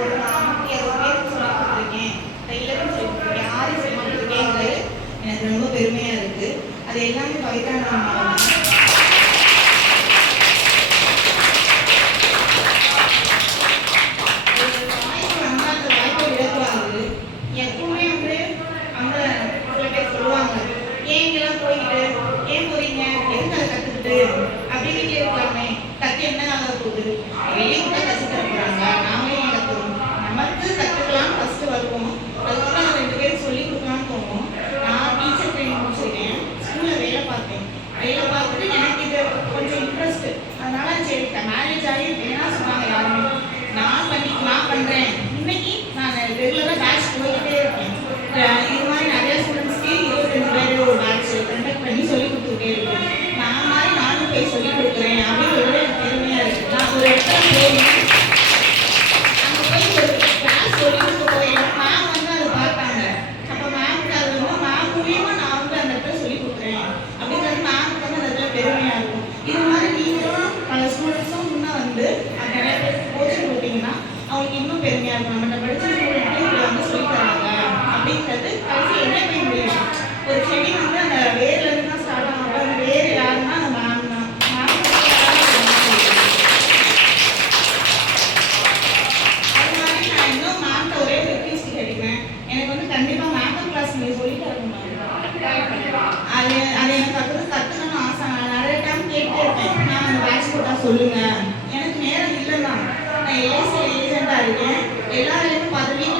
ஒரு 460 பேருக்கு சொல்லி கொடுத்துருக்கேன், டெய்லரிங் சொல்லி கொடுத்துருக்கேன், ஆரி சொல்லி கொடுத்துருக்கேங்கிறது எனக்கு ரொம்ப பெருமையாக இருக்குது. அது எல்லாமே பவித்ரா எப்பவுமே வந்து அவங்க சில பேர் சொல்லுவாங்க, ஏன் இங்கெல்லாம் போய்கிட்டு ஏன் போறீங்க, எதுக்கு அதை கற்றுக்கிட்டு அப்படி வீட்டில் இருக்கலாமே, கற்று என்ன ஆக போகுது, வெளியே கூட கற்று தர போகிறாங்க, நாமளே ஏன் கற்றுக்கணும், நமக்கு கற்றுக்கலாம்னு ஃபஸ்ட்டு வருவோம், அதுக்கப்புறம் நான் 2 பேருக்கு சொல்லிக் கொடுக்கலான்னு தோணும். நான் டீச்சர் ட்ரைனிங் முடிச்சிருக்கேன், ஸ்கூலில் வேலை பார்த்தேன். வேலை பார்த்துட்டு எனக்கு இது கொஞ்சம் இன்ட்ரெஸ்ட்டு, அதனால சரி மேரேஜ் ஆகி வேணாம் சொன்னாங்க யாருமே. நான் பண்ணுறேன். இன்னைக்கு நான் ரெகுலராக பேட்ச் போய்கிட்டே இருக்கேன். இது மாதிரி நிறைய ஸ்டூடெண்ட்ஸ்க்கு 25 பேர் ஒரு பேட்ச் கண்டக்ட் பண்ணி சொல்லிக் கொடுத்துட்டே இருக்கேன். நான் மாதிரி நானும் போய் சொல்லிக் கொடுக்குறேன் அப்படிங்கிறது எனக்கு பெருமையாக இருக்குது. நான் ஒரு இடத்துல போய் அங்கே போய் ஒரு கிளாஸ் சொல்லிக் கொடுக்க போயிடும், மேம் வந்து அதை பார்த்தாங்க. அப்போ மேம்க்கு அது வந்து மேம் மூலியமாக நான் வந்து அந்த இடத்துல சொல்லிக் கொடுக்குறேன் அப்படிங்கிறது மேம்க்கு வந்து அந்த இடத்துல பெருமையாக இருக்கும். இது மாதிரி நீங்களும் பல ஸ்டூடெண்ட்ஸும் முன்னே வந்து அந்த நிறைய பேர் கோச்சிங் கொடுத்தீங்கன்னா அவங்களுக்கு இன்னும் பெருமையாக இருக்கும். நம்மகிட்ட படித்த ஸ்டூடெண்ட்டும் இதில் வந்து சொல்லித் தராங்க அப்படிங்கிறது கடைசி என்ன போய் முடியும். ஒரு செடி வந்து அந்த வேர்லேருந்து தான் ஸ்டார்ட் ஆகும். அந்த வேர் யாருன்னா அந்த மேம் தான். அது மாதிரி நான் இன்னும் மேம்கிட்ட ஒரே ரிக்வெஸ்ட் கேட்டுக்கிறேன், எனக்கு வந்து கண்டிப்பாக மேக்கப் கிளாஸ் நீங்கள் சொல்லித் தரணும். அது எனக்கு கற்றுக்கணும்னு ஆசை. நான் நிறைய டைம் கேட்டே இருக்கேன், நான் அந்த பேட்ச் போட்டால் சொல்லுங்கள். எனக்கு நேரம் இல்லைன்னா நான் ஏஜெண்டாக இருக்கேன், எல்லா வேலையும் பார்த்து வீட்டில்